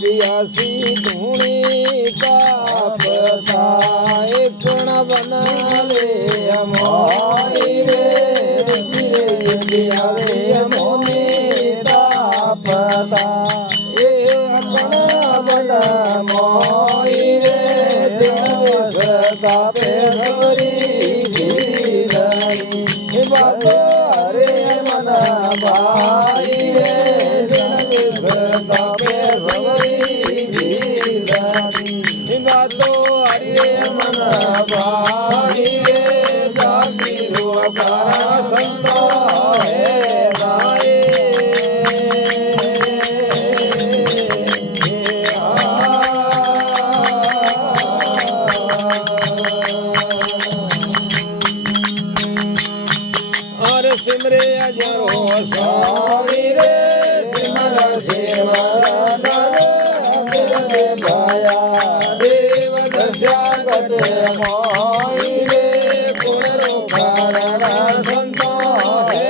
पियासी धूणी ताप थाए क्षण बनावे अमोई रे पियासी मोनी ताप थाए क्षण बना मोई रे तापे गौरी बाबा रे मन भाई रे तापे तो हरे मन भाई रे जाति गोपारा संता है राय और सिमरे अजरो स्वामी रे सिमर सेवा भाया देव दशा कट मोई रे पुरो कारण संतो है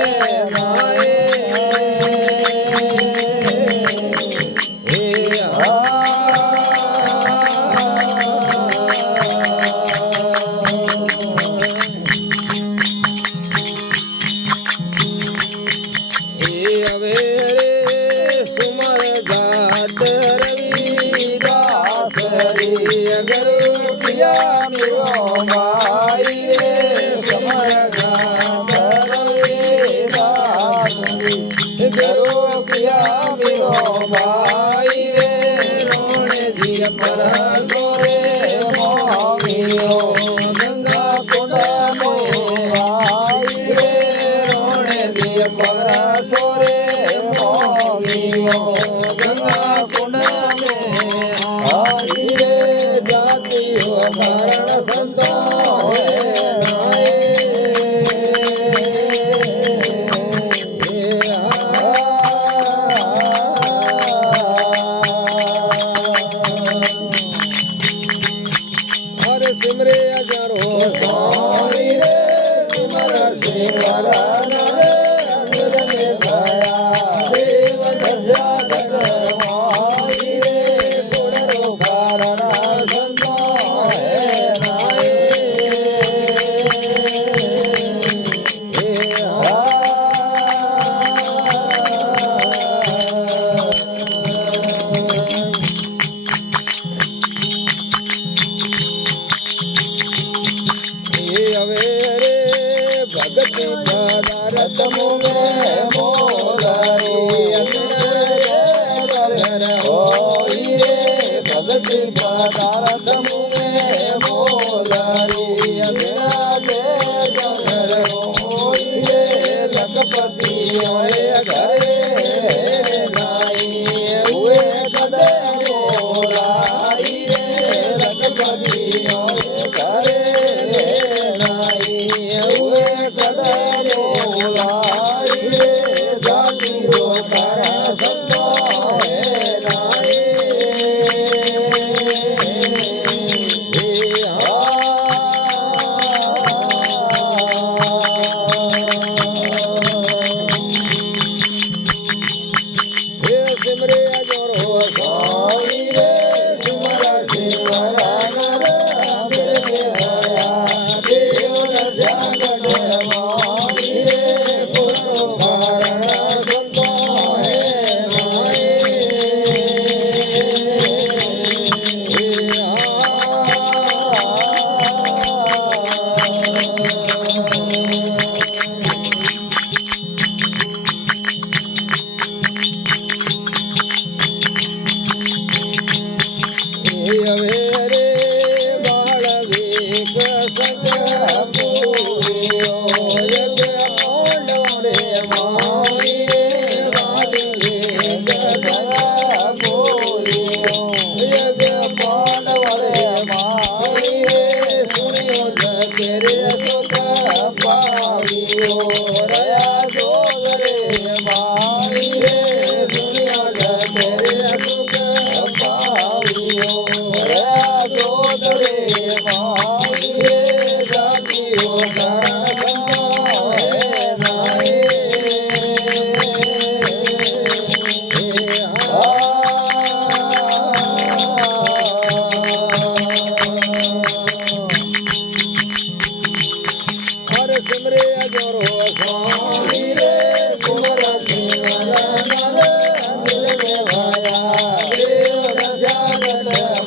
नाये हे अवे सुमर घाट रविदास अगर पिया मेरो भाई रे समर घाट रविदास करो पिया मेरो भाई रे रोने दिय पर सोरे मोहियो गंगा कुंड में आई रे रोने दिय पर सोरे मोहियो गंगा कुंड में आई रे जाति हो कारण संतो है नाये और सिमरे अजरो स्वामी रे सिमर सिमर भाया देव दशा घट मोई रे पुरो कारण संतो है नाये हे अवे रे भगति पदार्थ मुगे मोलाई होई रे भगति पदार्थ मुगे मोलाई होई रे लखपति होए घरे नाई हुए कदे मोलाई रे लखपति होए घरे नाई हुए कदे मोलाई रे जाति गोपारा संतो है नाई सिमरे अजरो स्वामी रे सिमर सिमर देव दशा घट मोई रे पुरो कारण संतो है नाये રાજા રે